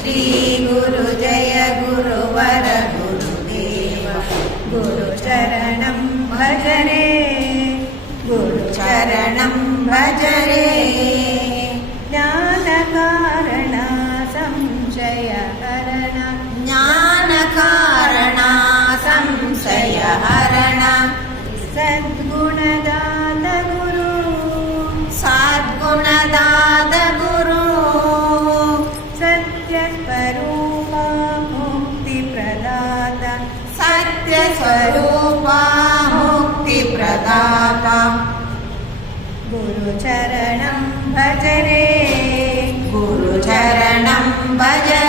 श्री गुरु जय गुरुवर गुरुदेव गुरुचरणं भजरे गुरुचरणं भजरे ज्ञानकारण संशयहरण ज्ञानकारण संशयहरण सद्गुणदान गुरु सद्गुणदान गुरु सत्यस्वरूपा मुक्तिप्रदाता सत्यस्वरूपा मुक्तिप्रदाता गुरुचरणं भजरे गुरुचरणं भजरे।